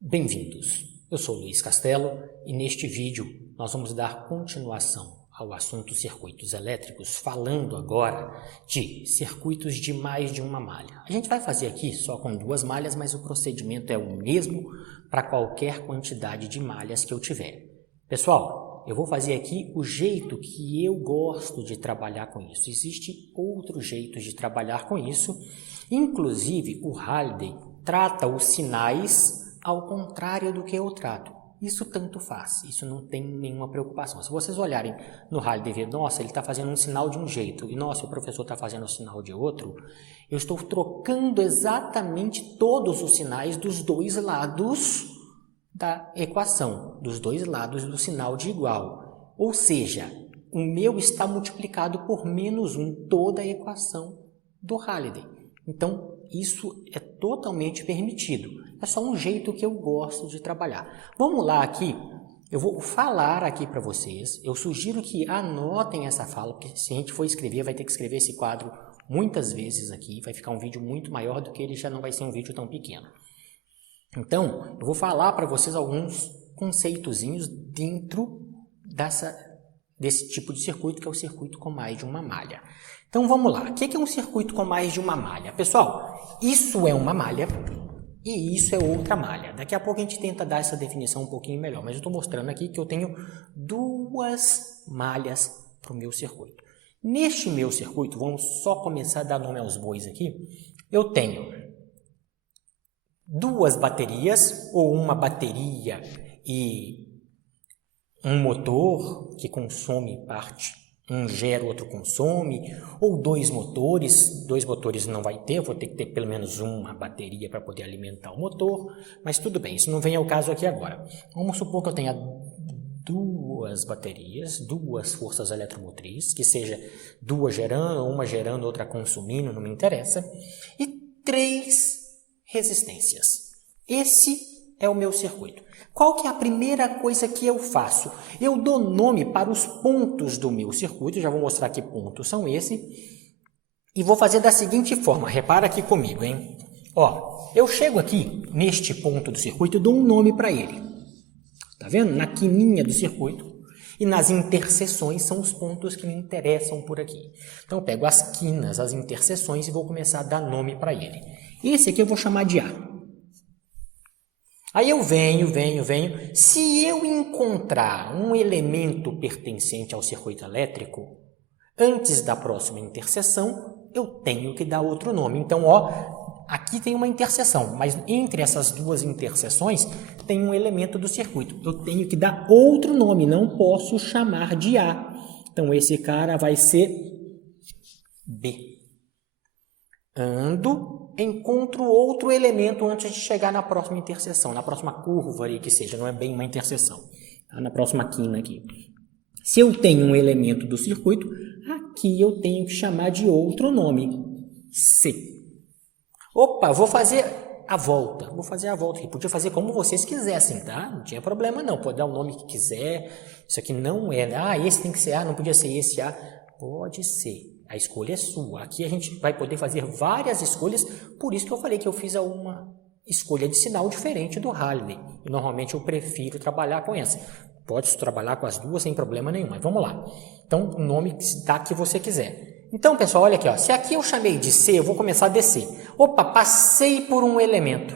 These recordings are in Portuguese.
Bem-vindos, eu sou Luiz Castelo e neste vídeo nós vamos dar continuação ao assunto circuitos elétricos, falando agora de circuitos de mais de uma malha. A gente vai fazer aqui só com duas malhas, mas o procedimento é o mesmo para qualquer quantidade de malhas que eu tiver. Pessoal, eu vou fazer aqui o jeito que eu gosto de trabalhar com isso. Existem outros jeitos de trabalhar com isso, inclusive o Halliday trata os sinais ao contrário do que eu trato. Isso tanto faz, isso não tem nenhuma preocupação. Se vocês olharem no Halliday e ver, nossa, ele está fazendo um sinal de um jeito, e nossa, o professor está fazendo um sinal de outro, eu estou trocando exatamente todos os sinais dos dois lados da equação, dos dois lados do sinal de igual. Ou seja, o meu está multiplicado por -1, toda a equação do Halliday. Então, isso é totalmente permitido. É só um jeito que eu gosto de trabalhar. Vamos lá aqui, eu vou falar aqui para vocês. Eu sugiro que anotem essa fala, porque se a gente for escrever, vai ter que escrever esse quadro muitas vezes aqui. Vai ficar um vídeo muito maior do que ele já não vai ser um vídeo tão pequeno. Então, eu vou falar para vocês alguns conceitozinhos dentro desse tipo de circuito, que é o circuito com mais de uma malha. Então, vamos lá. O que é um circuito com mais de uma malha? Pessoal, isso é uma malha e isso é outra malha. Daqui a pouco a gente tenta dar essa definição um pouquinho melhor, mas eu estou mostrando aqui que eu tenho duas malhas para o meu circuito. Neste meu circuito, vamos só começar a dar nome aos bois aqui, eu tenho duas baterias, ou uma bateria e um motor que consome parte. Um gera, o outro consome, ou dois motores não vai ter, eu vou ter que ter pelo menos uma bateria para poder alimentar o motor, mas tudo bem, isso não vem ao caso aqui agora. Vamos supor que eu tenha duas baterias, duas forças eletromotrizes, que seja duas gerando, uma gerando, outra consumindo, não me interessa, e três resistências. Esse é o meu circuito. Qual que é a primeira coisa que eu faço? Eu dou nome para os pontos do meu circuito, já vou mostrar que pontos são esses, e vou fazer da seguinte forma, repara aqui comigo, hein? Ó, eu chego aqui neste ponto do circuito e dou um nome para ele. Tá vendo? Na quininha do circuito e nas interseções são os pontos que me interessam por aqui. Então eu pego as quinas, as interseções e vou começar a dar nome para ele. Esse aqui eu vou chamar de A. Aí eu venho. Se eu encontrar um elemento pertencente ao circuito elétrico, antes da próxima interseção, eu tenho que dar outro nome. Então, ó, aqui tem uma interseção, mas entre essas duas interseções tem um elemento do circuito. Eu tenho que dar outro nome, não posso chamar de A. Então, esse cara vai ser B. Encontro outro elemento antes de chegar na próxima interseção, na próxima curva aí que seja, não é bem uma interseção, tá? Na próxima quina aqui. Se eu tenho um elemento do circuito, aqui eu tenho que chamar de outro nome, C. Opa, vou fazer a volta aqui, podia fazer como vocês quisessem, tá? Não tinha problema não, pode dar o nome que quiser, isso aqui não é, esse tem que ser A, não podia ser esse A, pode ser. A escolha é sua. Aqui a gente vai poder fazer várias escolhas, por isso que eu falei que eu fiz uma escolha de sinal diferente do Halliday. E normalmente eu prefiro trabalhar com essa. Pode trabalhar com as duas sem problema nenhum, mas vamos lá. Então, o nome dá que você quiser. Então, pessoal, olha aqui, ó. Se aqui eu chamei de C, eu vou começar a descer. Opa, passei por um elemento.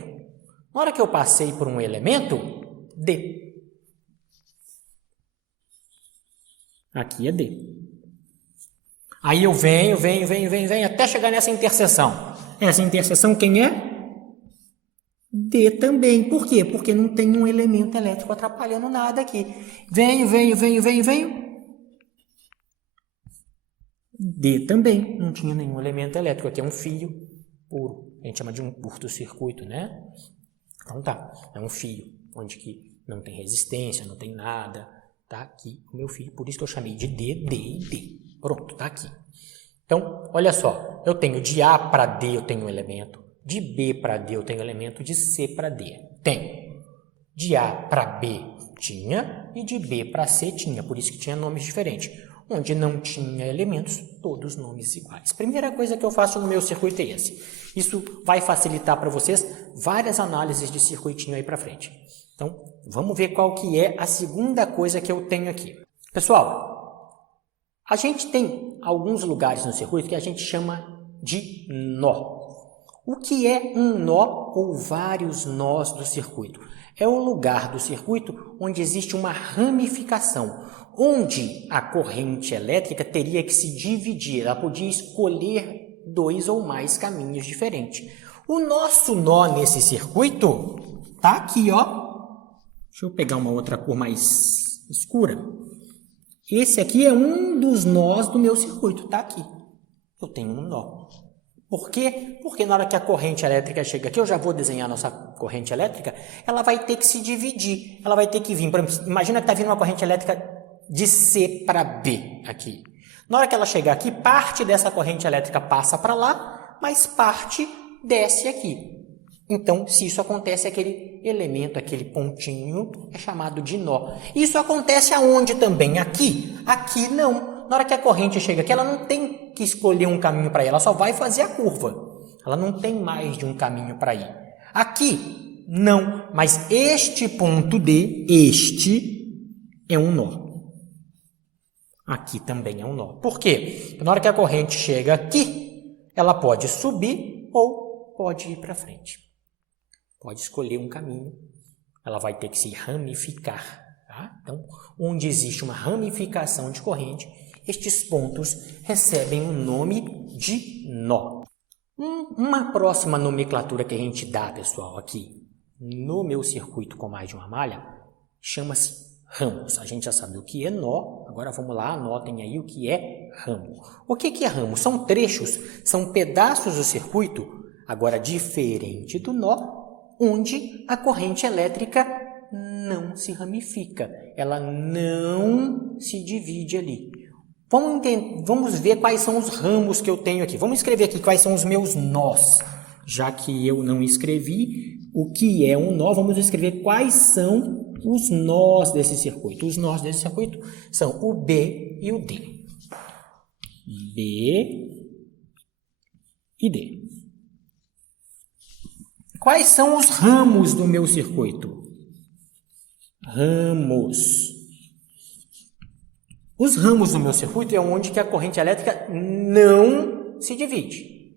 Na hora que eu passei por um elemento, D. Aqui é D. Aí eu venho, até chegar nessa interseção. Essa interseção quem é? D também. Por quê? Porque não tem um elemento elétrico atrapalhando nada aqui. Venho. D também. Não tinha nenhum elemento elétrico. Aqui é um fio puro. A gente chama de um curto-circuito, né? Então tá. É um fio onde que não tem resistência, não tem nada. Tá aqui o meu fio. Por isso que eu chamei de D, D e D. Pronto, tá aqui. Então, olha só, eu tenho de A para D eu tenho um elemento, de B para D eu tenho um elemento, de C para D. Tenho. De A para B tinha e de B para C tinha, por isso que tinha nomes diferentes. onde não tinha elementos, todos nomes iguais. Primeira coisa que eu faço no meu circuito é esse. Isso vai facilitar para vocês várias análises de circuitinho aí para frente. Então, vamos ver qual que é a segunda coisa que eu tenho aqui. Pessoal, a gente tem alguns lugares no circuito que a gente chama de nó. O que é um nó ou vários nós do circuito? É o lugar do circuito onde existe uma ramificação, onde a corrente elétrica teria que se dividir, ela podia escolher 2 ou mais caminhos diferentes. O nosso nó nesse circuito está aqui, ó. Deixa eu pegar uma outra cor mais escura. Esse aqui é um dos nós do meu circuito, está aqui. Eu tenho um nó. Por quê? Porque na hora que a corrente elétrica chega aqui, eu já vou desenhar a nossa corrente elétrica, ela vai ter que se dividir. Ela vai ter que vir, por exemplo, imagina que está vindo uma corrente elétrica de C para B aqui. Na hora que ela chegar aqui, parte dessa corrente elétrica passa para lá, mas parte desce aqui. Então, se isso acontece, aquele elemento, aquele pontinho, é chamado de nó. Isso acontece aonde também? Aqui? Aqui não. Na hora que a corrente chega aqui, ela não tem que escolher um caminho para ir, ela só vai fazer a curva. Ela não tem mais de um caminho para ir. Aqui, não. Mas este ponto D, este, é um nó. Aqui também é um nó. Por quê? Porque na hora que a corrente chega aqui, ela pode subir ou pode ir para frente. Pode escolher um caminho. Ela vai ter que se ramificar. Tá? Então, onde existe uma ramificação de corrente, estes pontos recebem o nome de nó. Uma próxima nomenclatura que a gente dá, pessoal, aqui no meu circuito com mais de uma malha, chama-se ramos. A gente já sabe o que é nó, agora vamos lá, anotem aí o que é ramo. O que é ramo? São trechos, são pedaços do circuito, agora diferente do nó, onde a corrente elétrica não se ramifica, ela não se divide ali. Vamos ver quais são os ramos que eu tenho aqui. Vamos escrever aqui quais são os meus nós. Já que eu não escrevi o que é um nó, vamos escrever quais são os nós desse circuito. Os nós desse circuito são o B e o D. B e D. Quais são os ramos do meu circuito? Ramos. Os ramos do meu circuito é onde que a corrente elétrica não se divide.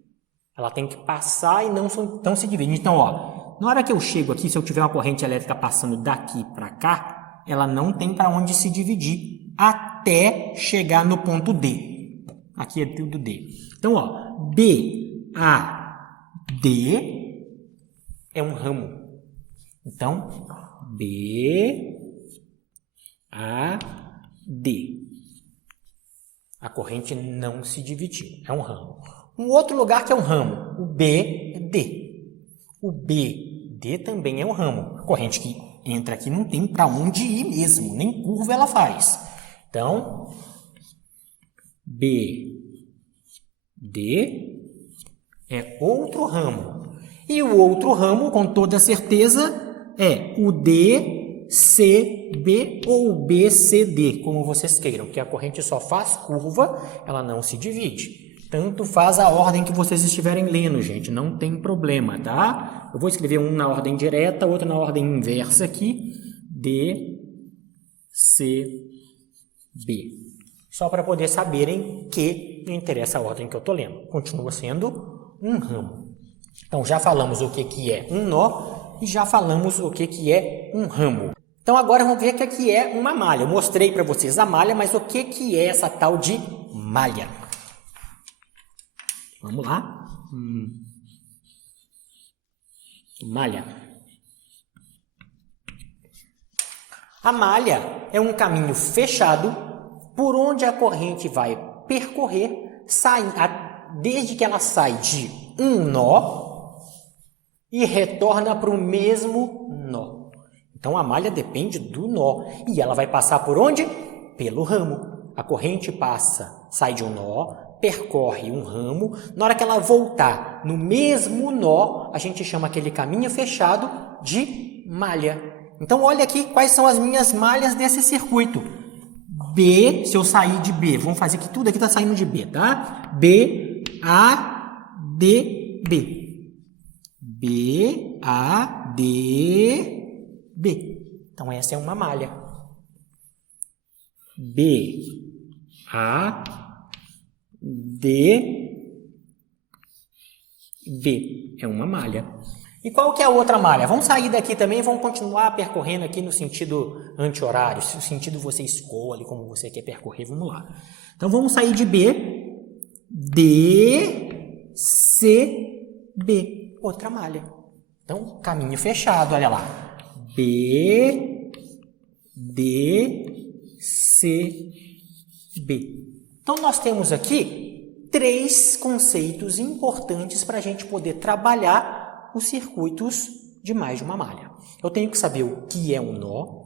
Ela tem que passar e não se divide. Então, ó, na hora que eu chego aqui, se eu tiver uma corrente elétrica passando daqui para cá, ela não tem para onde se dividir até chegar no ponto D. Aqui é tudo D. Então, ó, B, A, D é um ramo. Então, B, A, D. A corrente não se dividiu, é um ramo. Um outro lugar que é um ramo, o BD. O BD também é um ramo. A corrente que entra aqui não tem para onde ir mesmo, nem curva ela faz. Então, BD é outro ramo. E o outro ramo, com toda certeza, é o DCB ou BCD, como vocês queiram, que a corrente só faz curva, ela não se divide. Tanto faz a ordem que vocês estiverem lendo, gente, não tem problema, tá? Eu vou escrever um na ordem direta, outro na ordem inversa aqui, DCB. Só para poder saberem que não interessa a ordem que eu estou lendo. Continua sendo um ramo. Então, já falamos o que é um nó e já falamos o que é um ramo. Então, agora vamos ver o que é uma malha. Eu mostrei para vocês a malha, mas o que é essa tal de malha? Vamos lá. Malha. A malha é um caminho fechado por onde a corrente vai percorrer, desde que ela sai de um nó e retorna para o mesmo nó. Então, a malha depende do nó. E ela vai passar por onde? Pelo ramo. A corrente sai de um nó, percorre um ramo. Na hora que ela voltar no mesmo nó, a gente chama aquele caminho fechado de malha. Então, olha aqui quais são as minhas malhas desse circuito. B, se eu sair de B, vamos fazer que tudo aqui está saindo de B, tá? B, A, D, B. B, A, D, B. Então, essa é uma malha. B, A, D, B. É uma malha. E qual que é a outra malha? Vamos sair daqui também e vamos continuar percorrendo aqui no sentido anti-horário. Se o sentido você escolhe, como você quer percorrer, vamos lá. Então, vamos sair de B, D, C, B. Outra malha. Então, caminho fechado, olha lá. B, D, C, B. Então, nós temos aqui 3 conceitos importantes para a gente poder trabalhar os circuitos de mais de uma malha. Eu tenho que saber o que é um nó.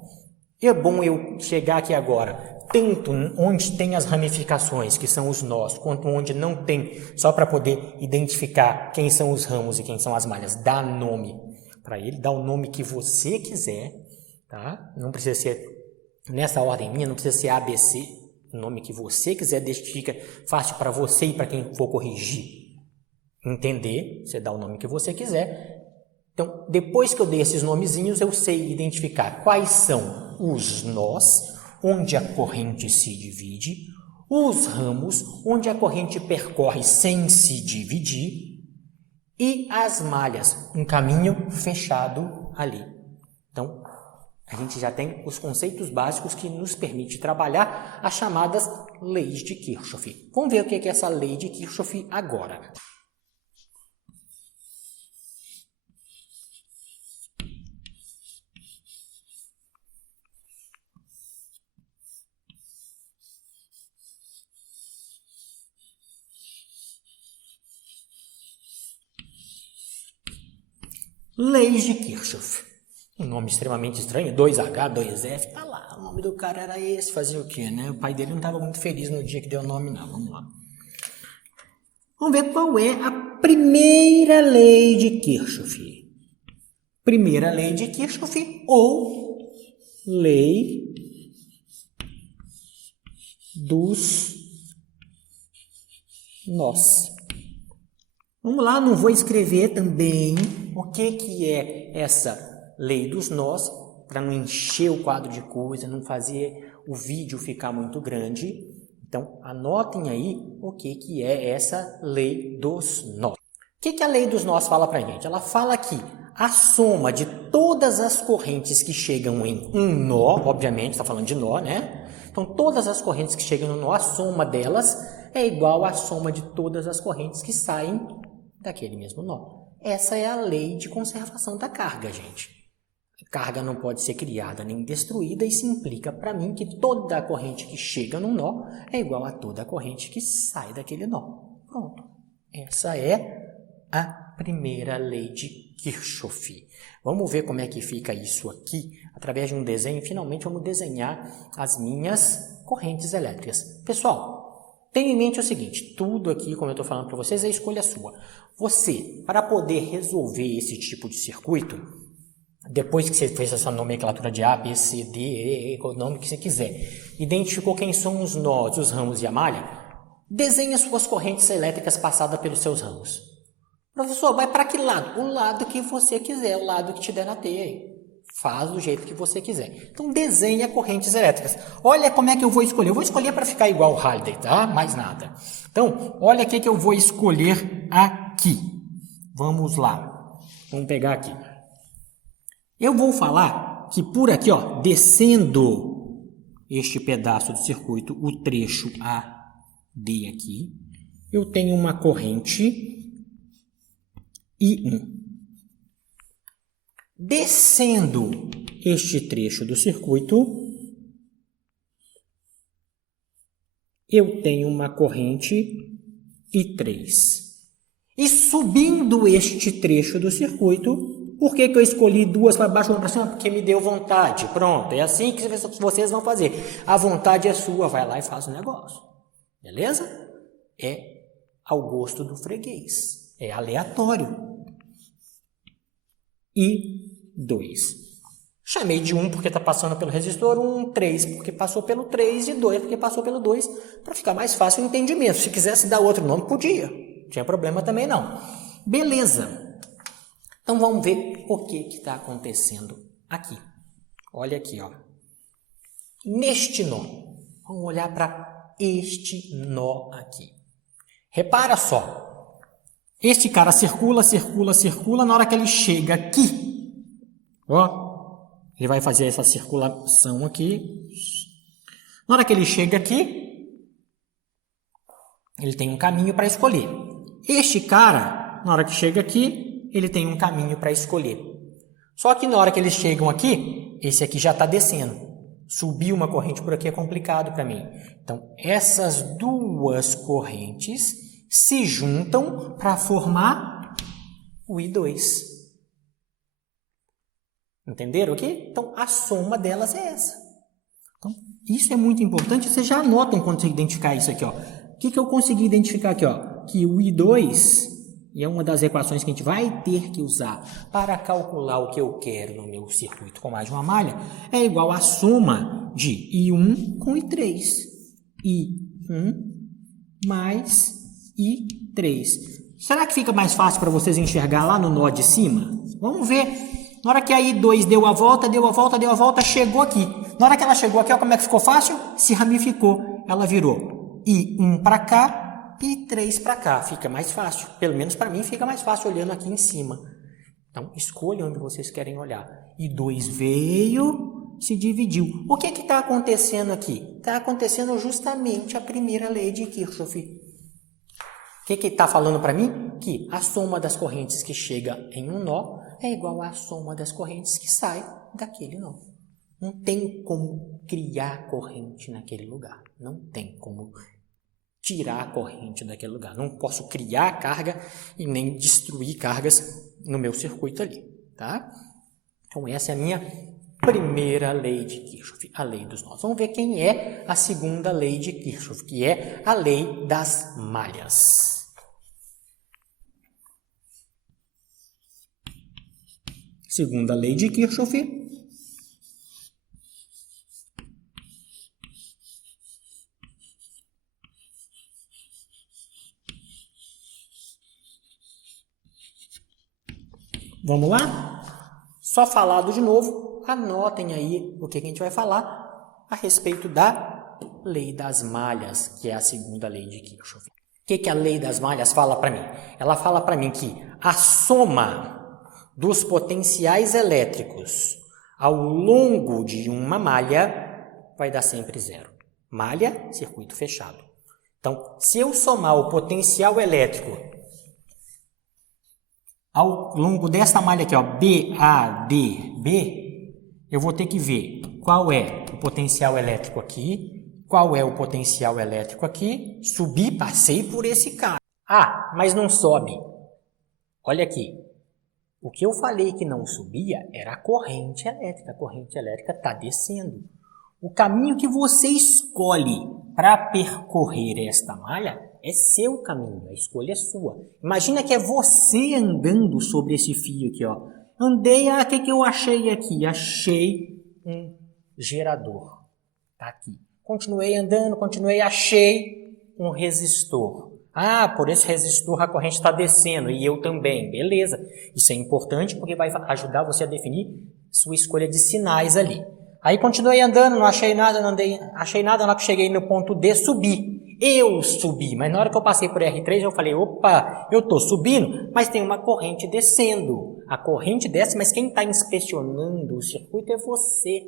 É bom eu chegar aqui agora, tanto onde tem as ramificações, que são os nós, quanto onde não tem, só para poder identificar quem são os ramos e quem são as malhas. Dá nome para ele, dá o nome que você quiser, tá? Não precisa ser nessa ordem minha, não precisa ser ABC, o nome que você quiser, desde que fica fácil para você e para quem for corrigir entender, você dá o nome que você quiser. Então, depois que eu dei esses nomezinhos, eu sei identificar quais são os nós, onde a corrente se divide, os ramos, onde a corrente percorre sem se dividir, e as malhas, um caminho fechado ali. Então, a gente já tem os conceitos básicos que nos permite trabalhar as chamadas leis de Kirchhoff. Vamos ver o que é essa lei de Kirchhoff agora. Leis de Kirchhoff. Um nome extremamente estranho, 2H, 2F, tá lá. O nome do cara era esse, fazia o quê, né? O pai dele não estava muito feliz no dia que deu o nome, não. Vamos lá. Vamos ver qual é a primeira lei de Kirchhoff. Primeira lei de Kirchhoff ou lei dos nós. Vamos lá, não vou escrever também o que é essa lei dos nós, para não encher o quadro de coisa, não fazer o vídeo ficar muito grande. Então, anotem aí o que é essa lei dos nós. O que a lei dos nós fala para a gente? Ela fala que a soma de todas as correntes que chegam em um nó, obviamente, está falando de nó, né? Então, todas as correntes que chegam no nó, a soma delas é igual à soma de todas as correntes que saem daquele mesmo nó. Essa é a lei de conservação da carga, gente. A carga não pode ser criada nem destruída, e isso implica para mim que toda a corrente que chega no nó é igual a toda a corrente que sai daquele nó. Pronto. Essa é a primeira lei de Kirchhoff. Vamos ver como é que fica isso aqui, através de um desenho. Finalmente, vamos desenhar as minhas correntes elétricas. Pessoal, tenha em mente o seguinte, tudo aqui, como eu estou falando para vocês, é escolha sua. Você, para poder resolver esse tipo de circuito, depois que você fez essa nomenclatura de A, B, C, D, E, o nome que você quiser, identificou quem são os nós, os ramos e a malha, desenhe as suas correntes elétricas passadas pelos seus ramos. Professor, vai para que lado? O lado que você quiser, o lado que te der na teia aí. Faz do jeito que você quiser. Então, desenhe correntes elétricas. Olha como é que eu vou escolher. Eu vou escolher para ficar igual o Halliday, tá? Mais nada. Então, olha o que eu vou escolher aqui. Vamos lá. Vamos pegar aqui. Eu vou falar que por aqui, ó, descendo este pedaço do circuito, o trecho AD aqui, eu tenho uma corrente I1. Descendo este trecho do circuito, eu tenho uma corrente I3. E subindo este trecho do circuito, por que eu escolhi duas para baixo e uma para cima? Porque me deu vontade. Pronto, é assim que vocês vão fazer. A vontade é sua, vai lá e faz o negócio. Beleza? É ao gosto do freguês. É aleatório. I2. Chamei de 1 porque está passando pelo resistor 1, 3 porque passou pelo 3 e 2 porque passou pelo 2, para ficar mais fácil o entendimento. Se quisesse dar outro nome, podia. Não tinha problema também não. Beleza. Então vamos ver o que está acontecendo aqui. Olha aqui, ó. Neste nó. Vamos olhar para este nó aqui. Repara só. Este cara circula, circula, circula. Na hora que ele chega aqui, ó. Ele vai fazer essa circulação aqui. Na hora que ele chega aqui, ele tem um caminho para escolher. Este cara, na hora que chega aqui, ele tem um caminho para escolher. Só que na hora que eles chegam aqui, esse aqui já está descendo. Subir uma corrente por aqui é complicado para mim. Então, essas duas correntes se juntam para formar o I2. Entenderam aqui? Então, a soma delas é essa. Então, isso é muito importante. Vocês já anotam quando você identificar isso aqui, ó. O que eu consegui identificar aqui, ó? Que o I2, e é uma das equações que a gente vai ter que usar para calcular o que eu quero no meu circuito com mais de uma malha, é igual à soma de I1 com I3. I1 mais I3. Será que fica mais fácil para vocês enxergar lá no nó de cima? Vamos ver. Na hora que a I2 deu a volta, deu a volta, deu a volta, chegou aqui. Na hora que ela chegou aqui, ó, como é que ficou fácil? Se ramificou. Ela virou I1 para cá e I3 para cá. Fica mais fácil. Pelo menos para mim fica mais fácil olhando aqui em cima. Então, escolha onde vocês querem olhar. I2 veio, se dividiu. O que está acontecendo aqui? Está acontecendo justamente a primeira lei de Kirchhoff. O que está falando para mim? Que a soma das correntes que chega em um nó é igual à soma das correntes que sai daquele nó. Não tem como criar corrente naquele lugar. Não tem como tirar a corrente daquele lugar. Não posso criar carga e nem destruir cargas no meu circuito ali. Tá? Então, essa é a minha primeira lei de Kirchhoff, a lei dos nós. Vamos ver quem é a segunda lei de Kirchhoff, que é a lei das malhas. Segunda lei de Kirchhoff. Vamos lá? Só falado de novo, anotem aí o que a gente vai falar a respeito da lei das malhas, que é a segunda lei de Kirchhoff. O que a lei das malhas fala para mim? Ela fala para mim que a soma dos potenciais elétricos ao longo de uma malha vai dar sempre zero. Malha, circuito fechado. Então, se eu somar o potencial elétrico ao longo desta malha aqui, ó, BADB, eu vou ter que ver qual é o potencial elétrico aqui, qual é o potencial elétrico aqui, subi, passei por esse cara. Ah, mas não sobe. Olha aqui. O que eu falei que não subia era a corrente elétrica. A corrente elétrica está descendo. O caminho que você escolhe para percorrer esta malha é seu caminho. A escolha é sua. Imagina que é você andando sobre esse fio aqui, ó. Andei, o que eu achei aqui? Achei um gerador. Tá aqui. Continuei andando, achei um resistor. Ah, por esse resistor a corrente está descendo e eu também. Beleza. Isso é importante porque vai ajudar você a definir sua escolha de sinais ali. Aí continuei andando, não achei nada, achei nada, na hora que cheguei no ponto D, subi. Eu subi, mas na hora que eu passei por R3, eu falei, opa, eu estou subindo, mas tem uma corrente descendo. A corrente desce, mas quem está inspecionando o circuito é você.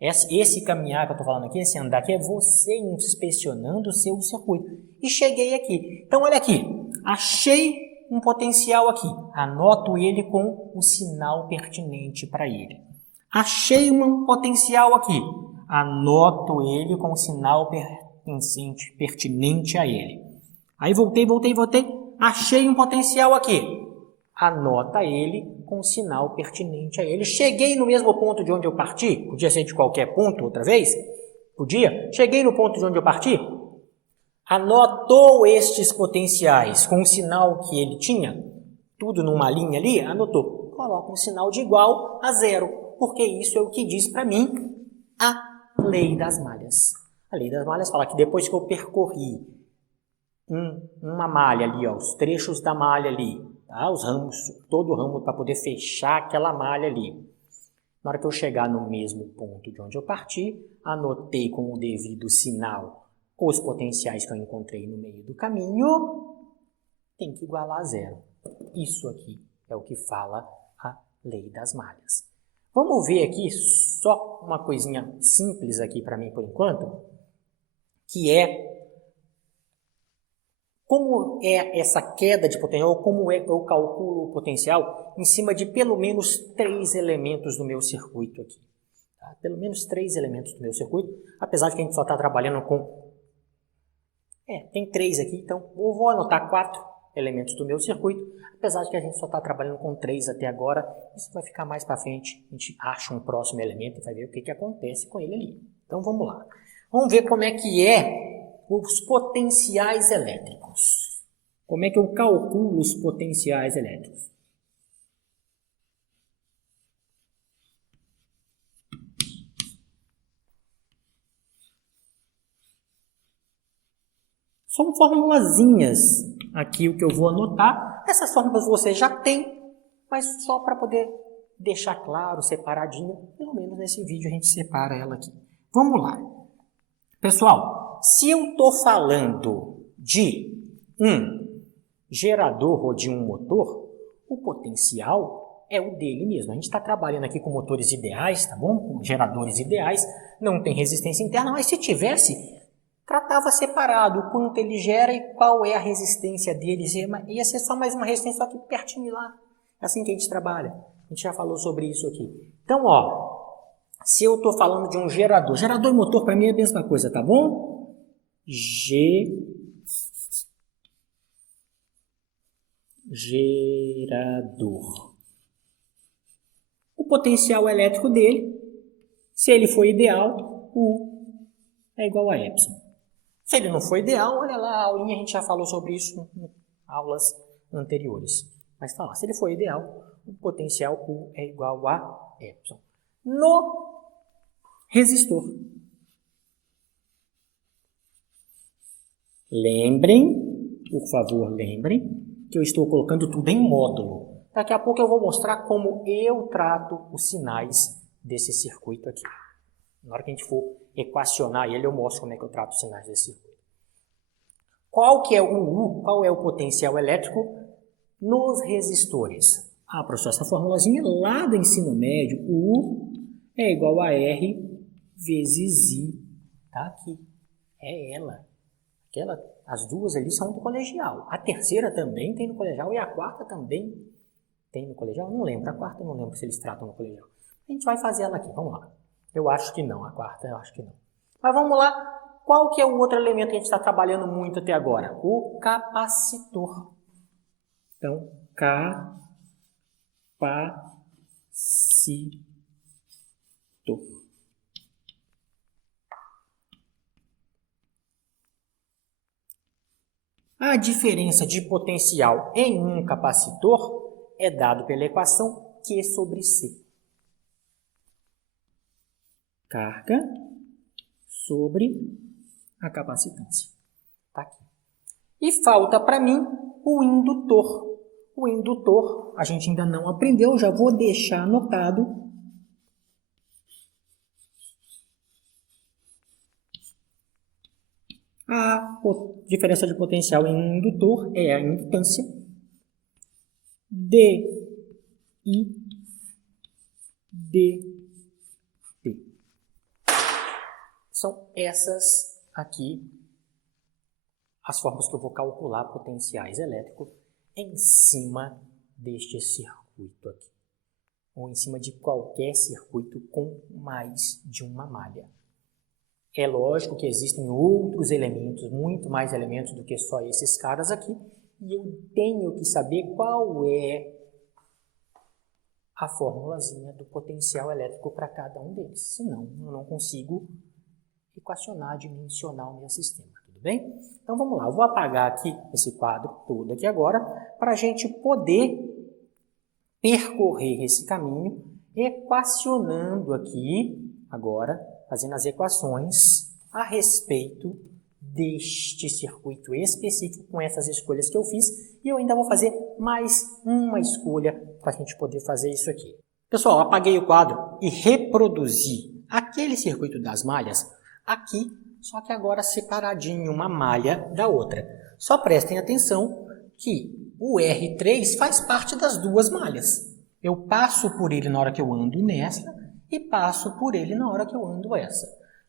Esse caminhar que eu estou falando aqui, esse andar aqui, é você inspecionando o seu circuito. E cheguei aqui. Então, olha aqui. Achei um potencial aqui. Anoto ele com o sinal pertinente para ele. Achei um potencial aqui. Anoto ele com o sinal pertinente a ele. Aí voltei. Achei um potencial aqui. Anota ele com o sinal pertinente a ele. Cheguei no mesmo ponto de onde eu parti. Podia ser de qualquer ponto outra vez? Podia. Cheguei no ponto de onde eu parti. Anotou estes potenciais com o sinal que ele tinha. Tudo numa linha ali. Anotou. Coloca um sinal de igual a zero. porque isso é o que diz para mim a lei das malhas. A lei das malhas fala que depois que eu percorri uma malha ali, ó, os trechos da malha ali, tá? Os ramos, todo o ramo para poder fechar aquela malha ali. Na hora que eu chegar no mesmo ponto de onde eu parti, anotei com o devido sinal os potenciais que eu encontrei no meio do caminho, tem que igualar a zero. Isso aqui é o que fala a lei das malhas. Vamos ver aqui só uma coisinha simples aqui para mim por enquanto, que é como é essa queda de potencial, ou como eu calculo o potencial em cima de pelo menos 3 elementos do meu circuito aqui. Tá? Pelo menos 3 elementos do meu circuito, apesar de que a gente só está trabalhando com... tem 3 aqui, então eu vou anotar 4 elementos do meu circuito, apesar de que a gente só está trabalhando com 3 até agora, isso vai ficar mais para frente, a gente acha um próximo elemento e vai ver o que acontece com ele ali. Então vamos lá. Vamos ver como é que os potenciais elétricos. Como é que eu calculo os potenciais elétricos? São formulazinhas aqui o que eu vou anotar. Essas fórmulas você já tem, mas só para poder deixar claro, separadinho, pelo menos nesse vídeo a gente separa ela aqui. Vamos lá. Pessoal, se eu estou falando de um gerador ou de um motor, o potencial é o dele mesmo. A gente está trabalhando aqui com motores ideais, tá bom? Com geradores ideais, não tem resistência interna, mas se tivesse, tratava separado o quanto ele gera e qual é a resistência deles. Ia ser só mais uma resistência, só que pertinho lá. É assim que a gente trabalha. A gente já falou sobre isso aqui. Então, ó, se eu estou falando de um gerador, gerador e motor para mim é a mesma coisa, tá bom? Gerador. O potencial elétrico dele, se ele for ideal, U é igual a epsilon. Se ele não for ideal, olha lá, a aulinha a gente já falou sobre isso em aulas anteriores. Mas tá lá, se ele for ideal, o potencial U é igual a epsilon. No resistor. Lembrem, por favor, lembrem que eu estou colocando tudo em módulo. Daqui a pouco eu vou mostrar como eu trato os sinais desse circuito aqui. Na hora que a gente for equacionar ele, eu mostro como é que eu trato os sinais desse circuito. Qual que é o U? Qual é o potencial elétrico nos resistores? Ah, professor, essa formulazinha lá do ensino médio, o U é igual a R vezes I. Tá aqui. É ela. As duas ali são do colegial. A terceira também tem no colegial e a quarta também tem no colegial. Não lembro. A quarta eu não lembro se eles tratam no colegial. A gente vai fazer ela aqui. Vamos lá. Eu acho que não. A quarta eu acho que não. Mas vamos lá. Qual que é o outro elemento que a gente está trabalhando muito até agora? O capacitor. Então, capacitor. A diferença de potencial em um capacitor é dado pela equação Q sobre C. Carga sobre a capacitância. Tá aqui. E falta para mim o indutor. O indutor a gente ainda não aprendeu, já vou deixar anotado. A diferença de potencial em um indutor é a indutância DI dt. São essas aqui as formas que eu vou calcular potenciais elétricos em cima deste circuito aqui, ou em cima de qualquer circuito com mais de uma malha. É lógico que existem outros elementos, muito mais elementos do que só esses caras aqui, e eu tenho que saber qual é a formulazinha do potencial elétrico para cada um deles, senão eu não consigo equacionar, dimensionar o meu sistema, tudo bem? Então vamos lá, eu vou apagar aqui esse quadro todo aqui agora, para a gente poder percorrer esse caminho equacionando aqui, agora, fazendo as equações a respeito deste circuito específico com essas escolhas que eu fiz. E eu ainda vou fazer mais uma escolha para a gente poder fazer isso aqui. Pessoal, apaguei o quadro e reproduzi aquele circuito das malhas aqui, só que agora separadinho uma malha da outra. Só prestem atenção que o R3 faz parte das duas malhas. Eu passo por ele na hora que eu ando nessa e passo por ele na hora que eu ando essa.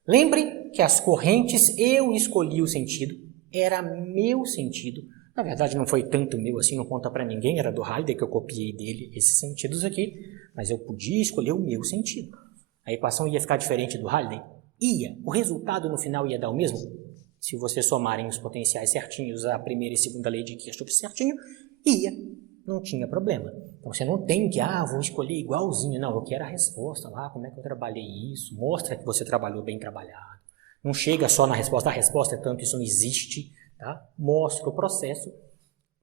Lembrem que as correntes eu escolhi o sentido, era meu sentido. Na verdade não foi tanto meu assim, não conta para ninguém, era do Halliday que eu copiei dele esses sentidos aqui, mas eu podia escolher o meu sentido. A equação ia ficar diferente do Halliday? Ia. O resultado no final ia dar o mesmo? Se vocês somarem os potenciais certinhos, a primeira e segunda lei de Kirchhoff certinho, ia. Não tinha problema. Então você não tem que, vou escolher igualzinho. Não, eu quero a resposta lá, como é que eu trabalhei isso. Mostra que você trabalhou bem trabalhado. Não chega só na resposta, a resposta é tanto, isso não existe. Tá? Mostra o processo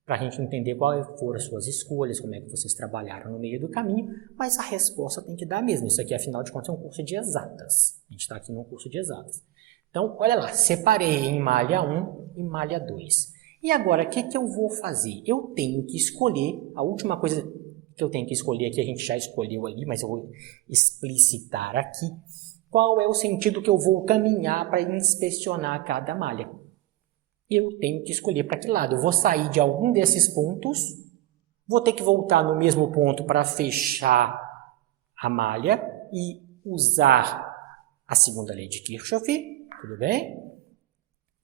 para a gente entender quais foram as suas escolhas, como é que vocês trabalharam no meio do caminho, mas a resposta tem que dar mesmo. Isso aqui, afinal de contas, é um curso de exatas. A gente está aqui num curso de exatas. Então, olha lá, separei em malha 1 e malha 2. E agora, o que eu vou fazer? Eu tenho que escolher, a última coisa que eu tenho que escolher aqui, a gente já escolheu ali, mas eu vou explicitar aqui, qual é o sentido que eu vou caminhar para inspecionar cada malha. Eu tenho que escolher para que lado. Eu vou sair de algum desses pontos, vou ter que voltar no mesmo ponto para fechar a malha e usar a segunda lei de Kirchhoff, tudo bem?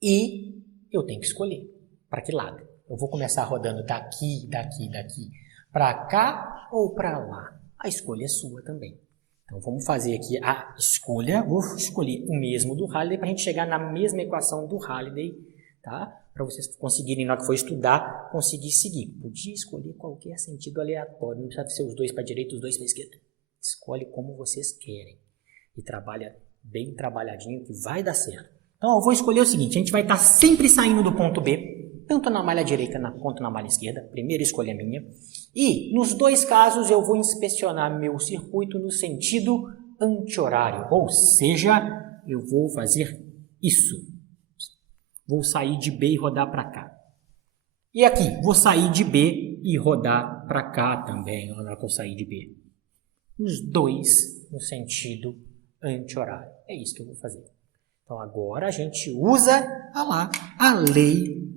E eu tenho que escolher para que lado. Eu vou começar rodando daqui, daqui, daqui, para cá ou para lá. A escolha é sua também. Então vamos fazer aqui a escolha. Vou escolher o mesmo do Halliday para a gente chegar na mesma equação do Halliday, tá? Para vocês conseguirem, na hora que for estudar, conseguir seguir. Podia escolher qualquer sentido aleatório, não precisa ser os dois para a direita e os dois para a esquerda. Escolhe como vocês querem e trabalha bem trabalhadinho que vai dar certo. Então eu vou escolher o seguinte, a gente vai estar sempre saindo do ponto B, tanto na malha direita quanto na malha esquerda, primeira escolha minha. E nos dois casos eu vou inspecionar meu circuito no sentido anti-horário, ou seja, eu vou fazer isso. Vou sair de B e rodar para cá. E aqui, vou sair de B e rodar para cá também, na hora que eu sair de B. Os dois no sentido anti-horário. É isso que eu vou fazer. Então agora a gente usa a lei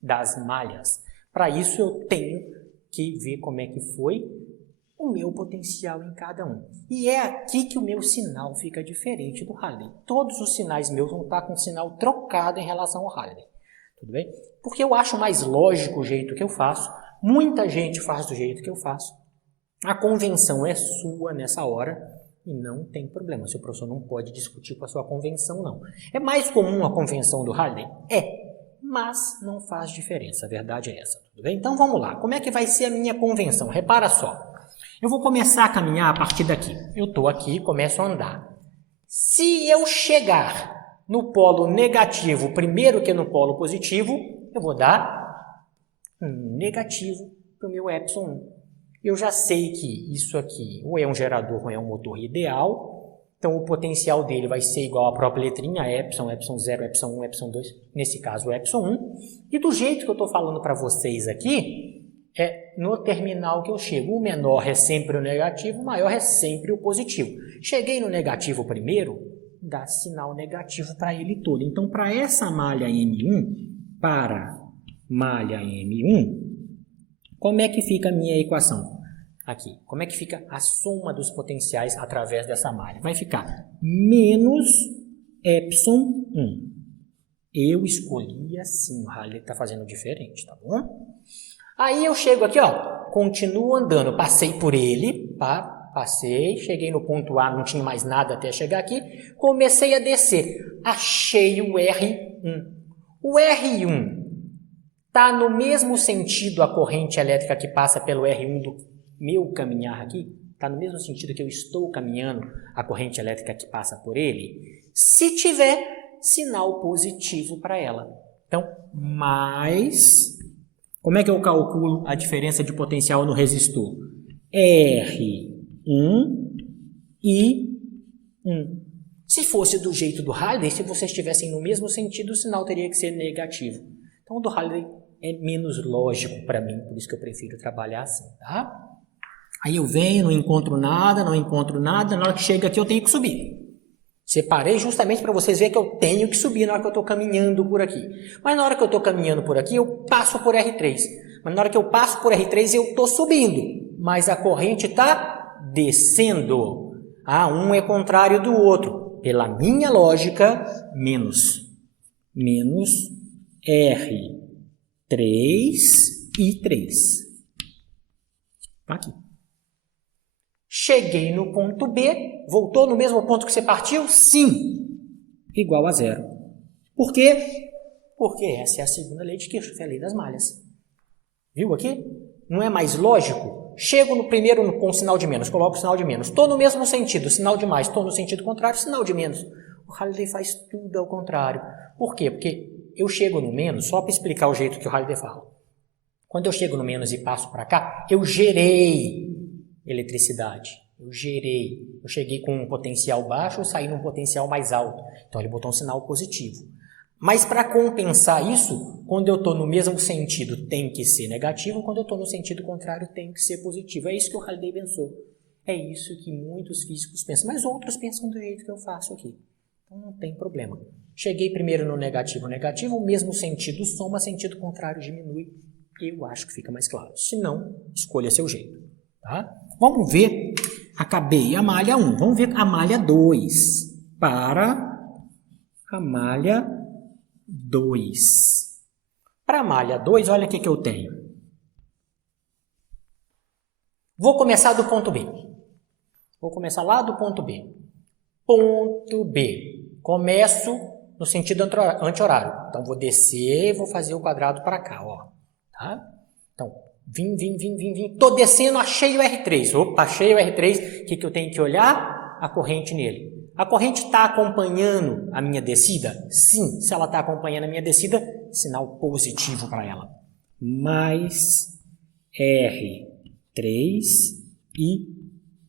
das malhas. Para isso eu tenho que ver como é que foi o meu potencial em cada um. E é aqui que o meu sinal fica diferente do Halliday. Todos os sinais meus vão estar com o sinal trocado em relação ao Halliday. Tudo bem? Porque eu acho mais lógico o jeito que eu faço. Muita gente faz do jeito que eu faço. A convenção é sua nessa hora e não tem problema. Seu professor não pode discutir com a sua convenção, não. É mais comum a convenção do Halliday? É. Mas não faz diferença, a verdade é essa, tudo bem? Então vamos lá, como é que vai ser a minha convenção? Repara só, eu vou começar a caminhar a partir daqui. Eu estou aqui, começo a andar. Se eu chegar no polo negativo primeiro que no polo positivo, eu vou dar um negativo para o meu epsilon 1. Eu já sei que isso aqui ou é um gerador ou é um motor ideal. Então, o potencial dele vai ser igual à própria letrinha, epsilon, epsilon 0, epsilon 1, epsilon 2, nesse caso, o epsilon 1. E do jeito que eu estou falando para vocês aqui, é no terminal que eu chego. O menor é sempre o negativo, o maior é sempre o positivo. Cheguei no negativo primeiro, dá sinal negativo para ele todo. Então, para essa malha M1, como é que fica a minha equação? Aqui, como é que fica a soma dos potenciais através dessa malha? Vai ficar menos epsilon 1. Eu escolhi assim, o Halliday está fazendo diferente, tá bom? Aí eu chego aqui, continuo andando, passei por ele, passei, cheguei no ponto A, não tinha mais nada até chegar aqui, comecei a descer, achei o R1. O R1 está no mesmo sentido a corrente elétrica que passa pelo R1 do meu caminhar aqui, está no mesmo sentido que eu estou caminhando a corrente elétrica que passa por ele, se tiver sinal positivo para ela. Então, como é que eu calculo a diferença de potencial no resistor? R 1 e 1. Se fosse do jeito do Halliday, se vocês estivessem no mesmo sentido, o sinal teria que ser negativo. Então, o do Halliday é menos lógico para mim, por isso que eu prefiro trabalhar assim, tá? Aí eu venho, não encontro nada, na hora que chega aqui eu tenho que subir. Separei justamente para vocês verem que eu tenho que subir na hora que eu estou caminhando por aqui. Mas na hora que eu estou caminhando por aqui, eu passo por R3. Mas na hora que eu passo por R3, eu estou subindo. Mas a corrente está descendo. Um é contrário do outro. Pela minha lógica, menos R3 e 3. Aqui. Cheguei no ponto B, voltou no mesmo ponto que você partiu? Sim, igual a 0. Por quê? Porque essa é a segunda lei de Kirchhoff, a lei das malhas. Viu aqui? Não é mais lógico? Chego no primeiro com sinal de menos, coloco o sinal de menos. Estou no mesmo sentido, sinal de mais. Estou no sentido contrário, sinal de menos. O Halliday faz tudo ao contrário. Por quê? Porque eu chego no menos, só para explicar o jeito que o Halliday fala. Quando eu chego no menos e passo para cá, eu gerei eletricidade. Eu cheguei com um potencial baixo, eu saí num potencial mais alto. Então ele botou um sinal positivo. Mas para compensar isso, quando eu estou no mesmo sentido tem que ser negativo, quando eu estou no sentido contrário tem que ser positivo. É isso que o Halliday pensou. É isso que muitos físicos pensam, mas outros pensam do jeito que eu faço aqui. Então não tem problema. Cheguei primeiro no negativo, o mesmo sentido soma, sentido contrário diminui. Eu acho que fica mais claro. Se não, escolha seu jeito. Tá? Vamos ver, acabei a malha 1, vamos ver a malha 2 para a malha 2. Para a malha 2, olha o que eu tenho. Vou começar do ponto B. Vou começar lá do ponto B. Ponto B. Começo no sentido anti-horário. Então, vou descer e vou fazer o quadrado para cá. Ó. Tá? Então, vim. Estou descendo, achei o R3. Opa, achei o R3. O que eu tenho que olhar? A corrente nele. A corrente está acompanhando a minha descida? Sim. Se ela está acompanhando a minha descida, sinal positivo para ela. Mais R3 e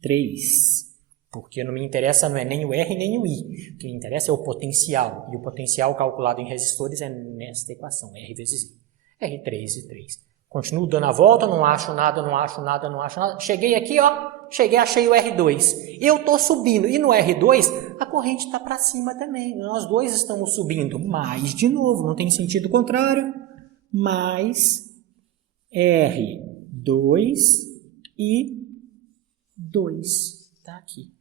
3. Porque não me interessa, não é nem o R nem o I. O que me interessa é o potencial. E o potencial calculado em resistores é nesta equação, R vezes I. R3 e 3. Continuo dando a volta, não acho nada. Cheguei aqui, achei o R2. Eu estou subindo. E no R2, a corrente está para cima também. Nós dois estamos subindo. Mas, de novo, não tem sentido contrário. Mais R2 e 2. Está aqui.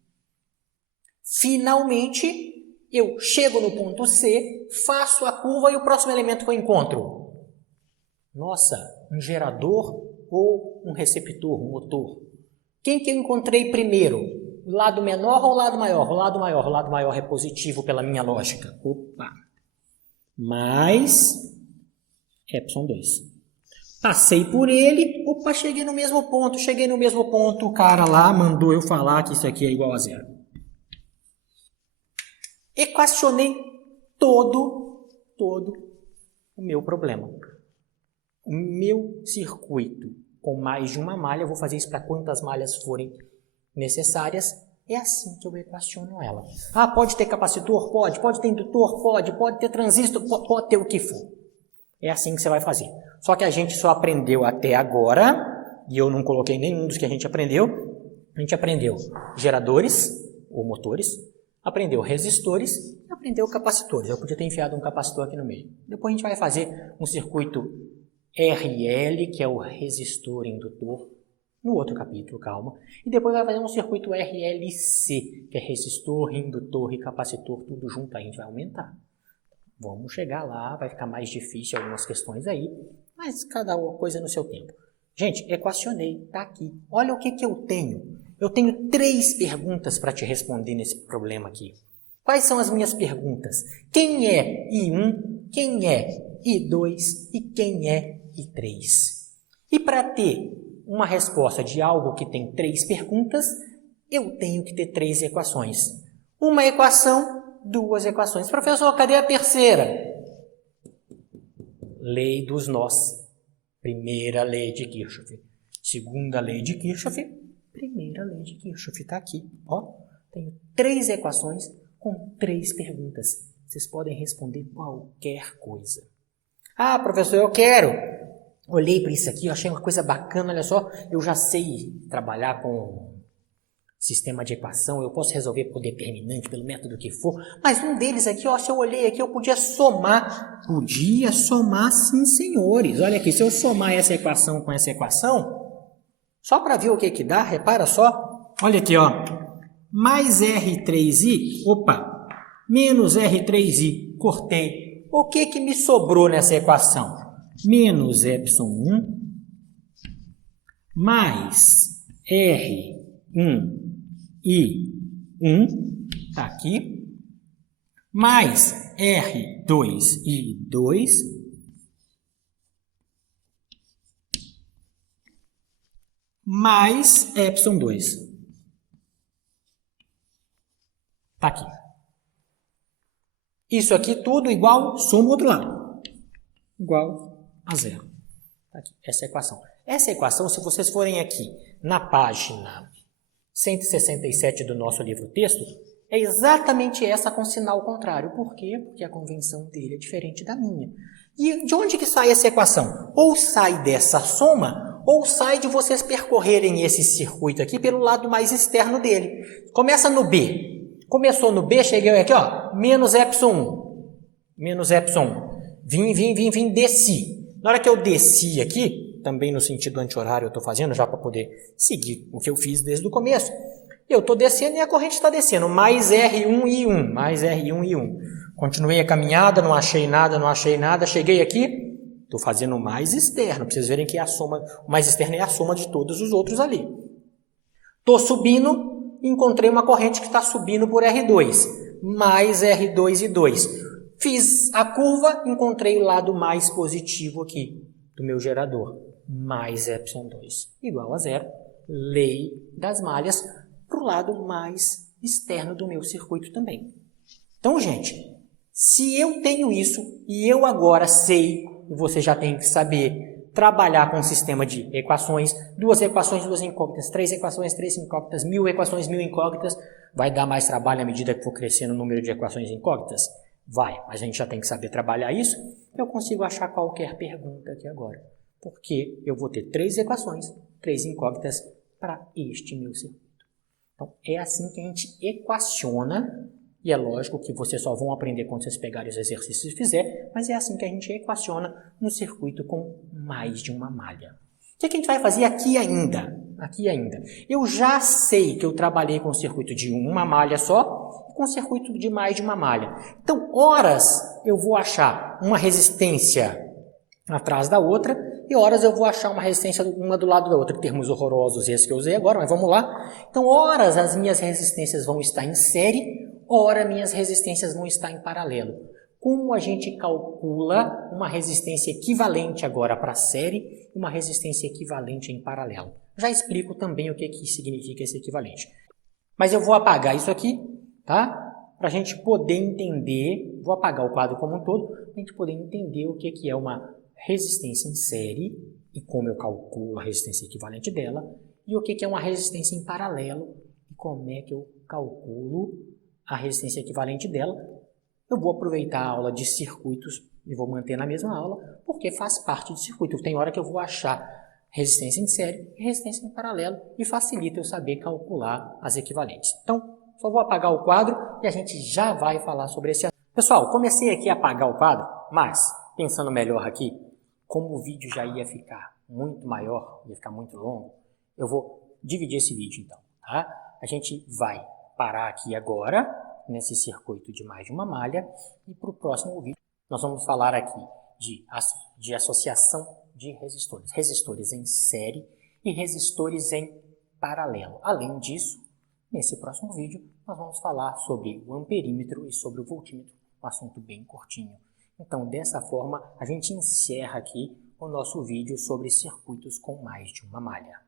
Finalmente, eu chego no ponto C, faço a curva e o próximo elemento que eu encontro? Nossa, um gerador ou um receptor, um motor? Quem que eu encontrei primeiro? O lado menor ou o lado maior? O lado maior é positivo pela minha lógica. Opa! Mais ε2. Passei por ele, opa, cheguei no mesmo ponto, o cara lá mandou eu falar que isso aqui é igual a 0. Equacionei todo o meu problema. O meu circuito com mais de uma malha, eu vou fazer isso para quantas malhas forem necessárias, é assim que eu equaciono ela. Pode ter capacitor? Pode ter indutor? Pode ter transistor? Pode ter o que for. É assim que você vai fazer. Só que a gente só aprendeu até agora, e eu não coloquei nenhum dos que a gente aprendeu. A gente aprendeu geradores, ou motores, aprendeu resistores, aprendeu capacitores. Eu podia ter enfiado um capacitor aqui no meio. Depois a gente vai fazer um circuito RL, que é o resistor indutor, no outro capítulo, calma. E depois vai fazer um circuito RLC, que é resistor, indutor e capacitor, tudo junto, aí a gente vai aumentar. Vamos chegar lá, vai ficar mais difícil algumas questões aí, mas cada coisa no seu tempo. Gente, equacionei, tá aqui. Olha o que eu tenho. Eu tenho 3 perguntas para te responder nesse problema aqui. Quais são as minhas perguntas? Quem é I1? Quem é I2? E quem é I3? E para ter uma resposta de algo que tem 3 perguntas, eu tenho que ter 3 equações. Uma equação, 2 equações. Professor, cadê a terceira? Lei dos nós. Primeira lei de Kirchhoff. Segunda lei de Kirchhoff. Primeira lei de Kirchhoff está aqui. Ó, tenho 3 equações com 3 perguntas. Vocês podem responder qualquer coisa. Ah, professor, eu quero. Olhei para isso aqui, eu achei uma coisa bacana, olha só. Eu já sei trabalhar com sistema de equação, eu posso resolver por determinante, pelo método que for. Mas um deles aqui, ó, se eu olhei aqui, eu podia somar. Podia somar, sim, senhores. Olha aqui, se eu somar essa equação com essa equação, só para ver o que dá, repara só. Olha aqui, ó. Mais R3i, opa, menos R3i, cortei. O que me sobrou nessa equação? Menos ε1 mais R1 I1, tá aqui, mais R2 I2, mais ε2. Tá aqui. Isso aqui tudo igual, soma o outro lado. Igual a 0. Tá aqui, essa é a equação. Essa equação, se vocês forem aqui na página 167 do nosso livro-texto, é exatamente essa com sinal contrário. Por quê? Porque a convenção dele é diferente da minha. E de onde que sai essa equação? Ou sai dessa soma, ou sai de vocês percorrerem esse circuito aqui pelo lado mais externo dele. Começa no B. Começou no B, cheguei aqui, ó, menos ε1. Menos ε1. Vim, desci. Na hora que eu desci aqui, também no sentido anti-horário eu estou fazendo, já para poder seguir o que eu fiz desde o começo, eu estou descendo e a corrente está descendo, mais R1I1, mais R1I1. Continuei a caminhada, não achei nada, cheguei aqui, estou fazendo o mais externo, para vocês verem que a soma, o mais externo é a soma de todos os outros ali. Estou subindo, encontrei uma corrente que está subindo por R2, mais R2I2. Fiz a curva, encontrei o lado mais positivo aqui do meu gerador, mais ε2, igual a 0, lei das malhas, para o lado mais externo do meu circuito também. Então, gente, se eu tenho isso e eu agora sei, e você já tem que saber, trabalhar com um sistema de equações, 2 equações, 2 incógnitas, 3 equações, 3 incógnitas, 1000 equações, 1000 incógnitas, vai dar mais trabalho à medida que for crescendo o número de equações incógnitas? Vai, mas a gente já tem que saber trabalhar isso. Eu consigo achar qualquer pergunta aqui agora, porque eu vou ter 3 equações, 3 incógnitas para este meu circuito. Então, é assim que a gente equaciona, e é lógico que vocês só vão aprender quando vocês pegarem os exercícios e fizer, mas é assim que a gente equaciona no circuito com mais de uma malha. O que a gente vai fazer aqui ainda? Eu já sei que eu trabalhei com um circuito de uma malha só, com um circuito de mais de uma malha. Então, horas eu vou achar uma resistência atrás da outra, e horas eu vou achar uma resistência uma do lado da outra. Termos horrorosos esses que eu usei agora, mas vamos lá. Então, horas as minhas resistências vão estar em série, ora minhas resistências vão estar em paralelo. Como a gente calcula uma resistência equivalente agora para série e uma resistência equivalente em paralelo? Já explico também o que significa esse equivalente. Mas eu vou apagar isso aqui, tá? Para a gente poder entender, vou apagar o quadro como um todo, para a gente poder entender o que é uma resistência em série e como eu calculo a resistência equivalente dela, e o que é uma resistência em paralelo e como é que eu calculo a resistência equivalente dela. Eu vou aproveitar a aula de circuitos e vou manter na mesma aula, porque faz parte de circuito. Tem hora que eu vou achar resistência em série e resistência em paralelo, e facilita eu saber calcular as equivalentes. Então, só vou apagar o quadro e a gente já vai falar sobre esse assunto. Pessoal, comecei aqui a apagar o quadro, mas, pensando melhor aqui, como o vídeo já ia ficar muito maior, ia ficar muito longo, eu vou dividir esse vídeo então, tá? A gente vai parar aqui agora, nesse circuito de mais de uma malha, e para o próximo vídeo nós vamos falar aqui de associação de resistores. Resistores em série e resistores em paralelo. Além disso, nesse próximo vídeo, nós vamos falar sobre o amperímetro e sobre o voltímetro, um assunto bem curtinho. Então, dessa forma, a gente encerra aqui o nosso vídeo sobre circuitos com mais de uma malha.